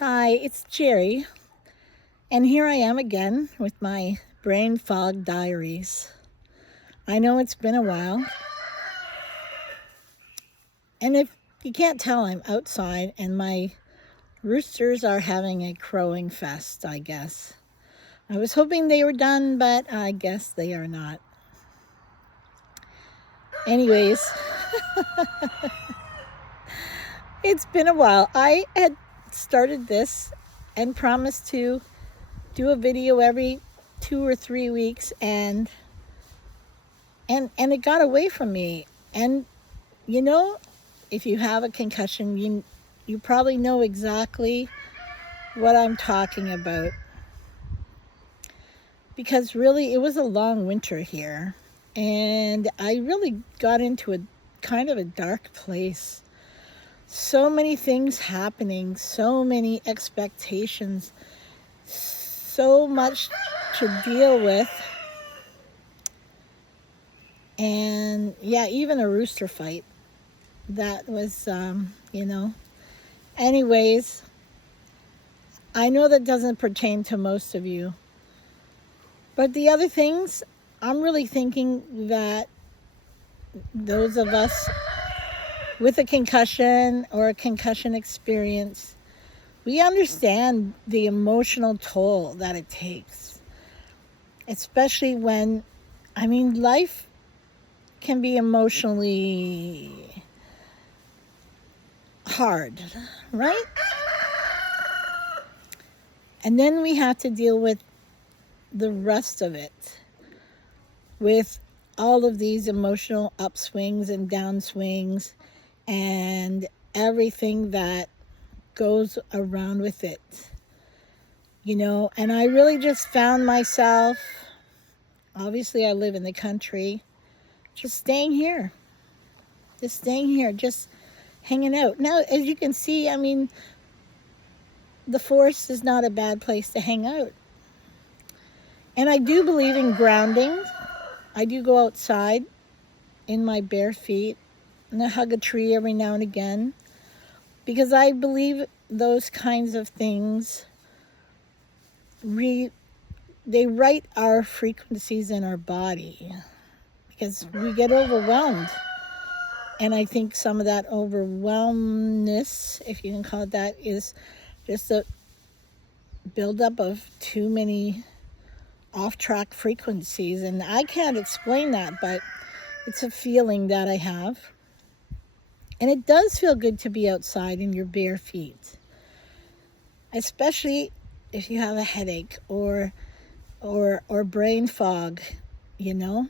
Hi, it's Jerry, and here I am again with my brain fog diaries. I know it's been a while, and if you can't tell, I'm outside, and my roosters are having a crowing fest, I guess. I was hoping they were done, but I guess they are not. Anyways, it's been a while. I had started this and promised to do a video every 2 or 3 weeks, and it got away from me. And you know, if you have a concussion, you probably know exactly what I'm talking about, because really it was a long winter here, and I really got into a kind of a dark place. So many things happening, so many expectations, so much to deal with. And yeah, even a rooster fight. That was, Anyways, I know that doesn't pertain to most of you. But the other things, I'm really thinking that those of us with a concussion or a concussion experience, we understand the emotional toll that it takes. Especially when, life can be emotionally hard, right? And then we have to deal with the rest of it, with all of these emotional upswings and downswings and everything that goes around with it. And I really just found myself, obviously I live in the country, just staying here, just hanging out. Now, as you can see, the forest is not a bad place to hang out. And I do believe in grounding. I do go outside in my bare feet, and I hug a tree every now and again, because I believe those kinds of things, they right our frequencies in our body, because we get overwhelmed. And I think some of that overwhelmness, if you can call it that, is just a buildup of too many off-track frequencies. And I can't explain that, but it's a feeling that I have. And it does feel good to be outside in your bare feet, especially if you have a headache or brain fog, It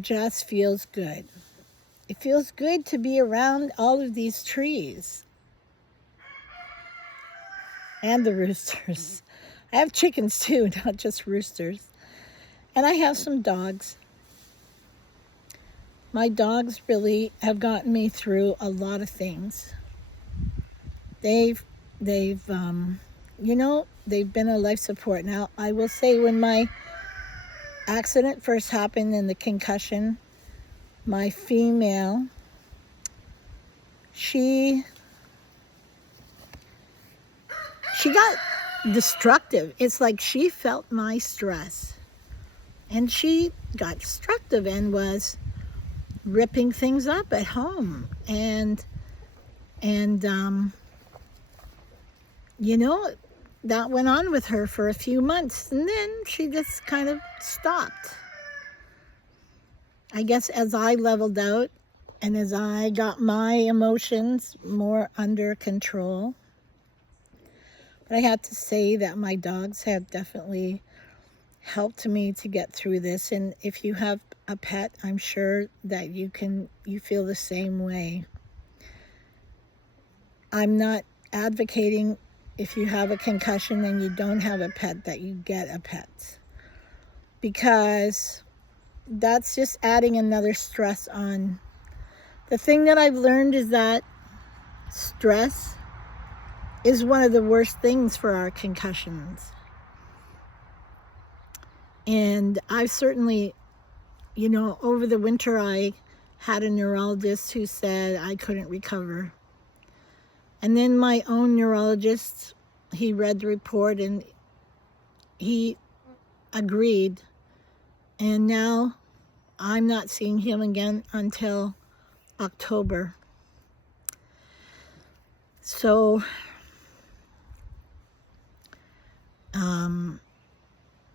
just feels good. It feels good to be around all of these trees and the roosters. I have chickens too, not just roosters. And I have some dogs. My dogs really have gotten me through a lot of things. They've been a life support. Now, I will say, when my accident first happened and the concussion, my female, she got destructive. It's like she felt my stress, and she got destructive and was ripping things up at home. And that went on with her for a few months, and then she just kind of stopped. I guess as I leveled out and as I got my emotions more under control. But I have to say that my dogs have definitely helped me to get through this. And if you have a pet, I'm sure that you feel the same way. I'm not advocating, if you have a concussion and you don't have a pet, that you get a pet, because that's just adding another stress on. The thing that I've learned is that stress is one of the worst things for our concussions. And I've certainly, over the winter, I had a neurologist who said I couldn't recover. And then my own neurologist, he read the report and he agreed. And now I'm not seeing him again until October. So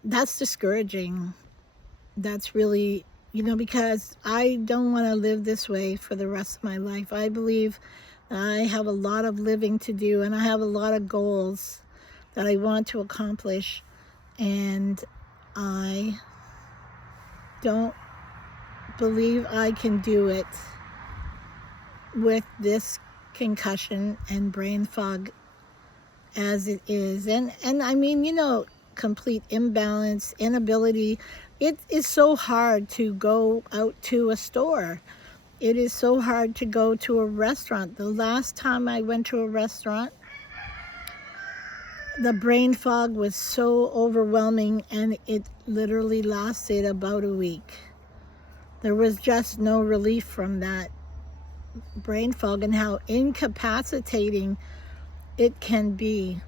that's discouraging. That's really, because I don't want to live this way for the rest of my life. I believe I have a lot of living to do, and I have a lot of goals that I want to accomplish, and I don't believe I can do it with this concussion and brain fog as it is. And I mean, complete imbalance, inability. It is so hard to go out to a store. It is so hard to go to a restaurant. The last time I went to a restaurant, the brain fog was so overwhelming, and it literally lasted about a week. There was just no relief from that brain fog and how incapacitating it can be.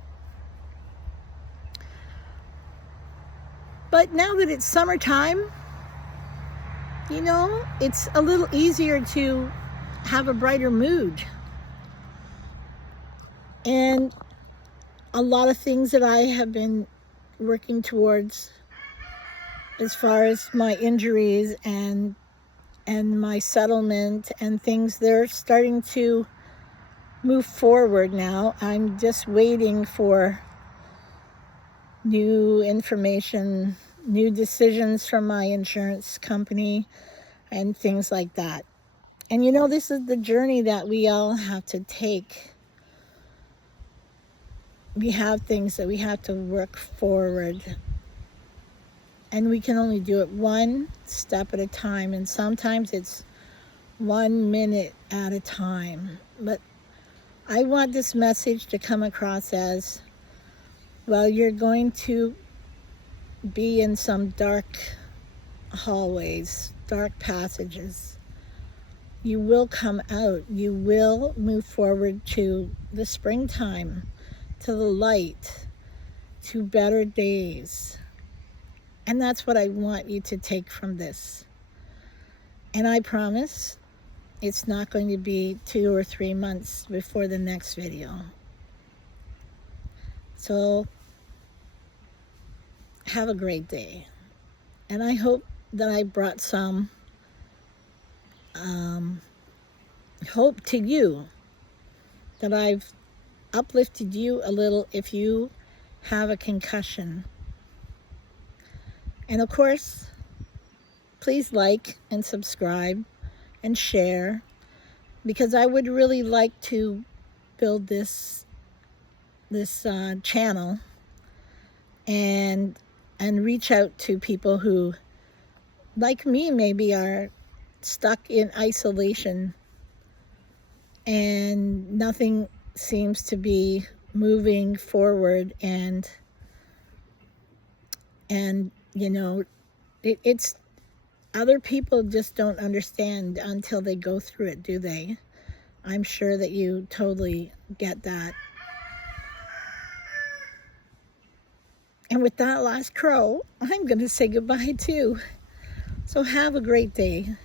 But now that it's summertime, it's a little easier to have a brighter mood. And a lot of things that I have been working towards as far as my injuries and my settlement and things, they're starting to move forward now. I'm just waiting for new information, new decisions from my insurance company and things like that. And this is the journey that we all have to take. We have things that we have to work forward, and we can only do it one step at a time, and sometimes it's 1 minute at a time. But I want this message to come across as, well, you're going to be in some dark hallways, dark passages. You will come out. You will move forward to the springtime, to the light, to better days. And that's what I want you to take from this. And I promise it's not going to be 2 or 3 months before the next video. So have a great day. And I hope that I brought some hope to you, that I've uplifted you a little if you have a concussion. And of course, please like and subscribe and share, because I would really like to build this channel and reach out to people who, like me, maybe are stuck in isolation and nothing seems to be moving forward, and it's other people just don't understand until they go through it, do they? I'm sure that you totally get that. And with that last crow, I'm going to say goodbye too. So have a great day.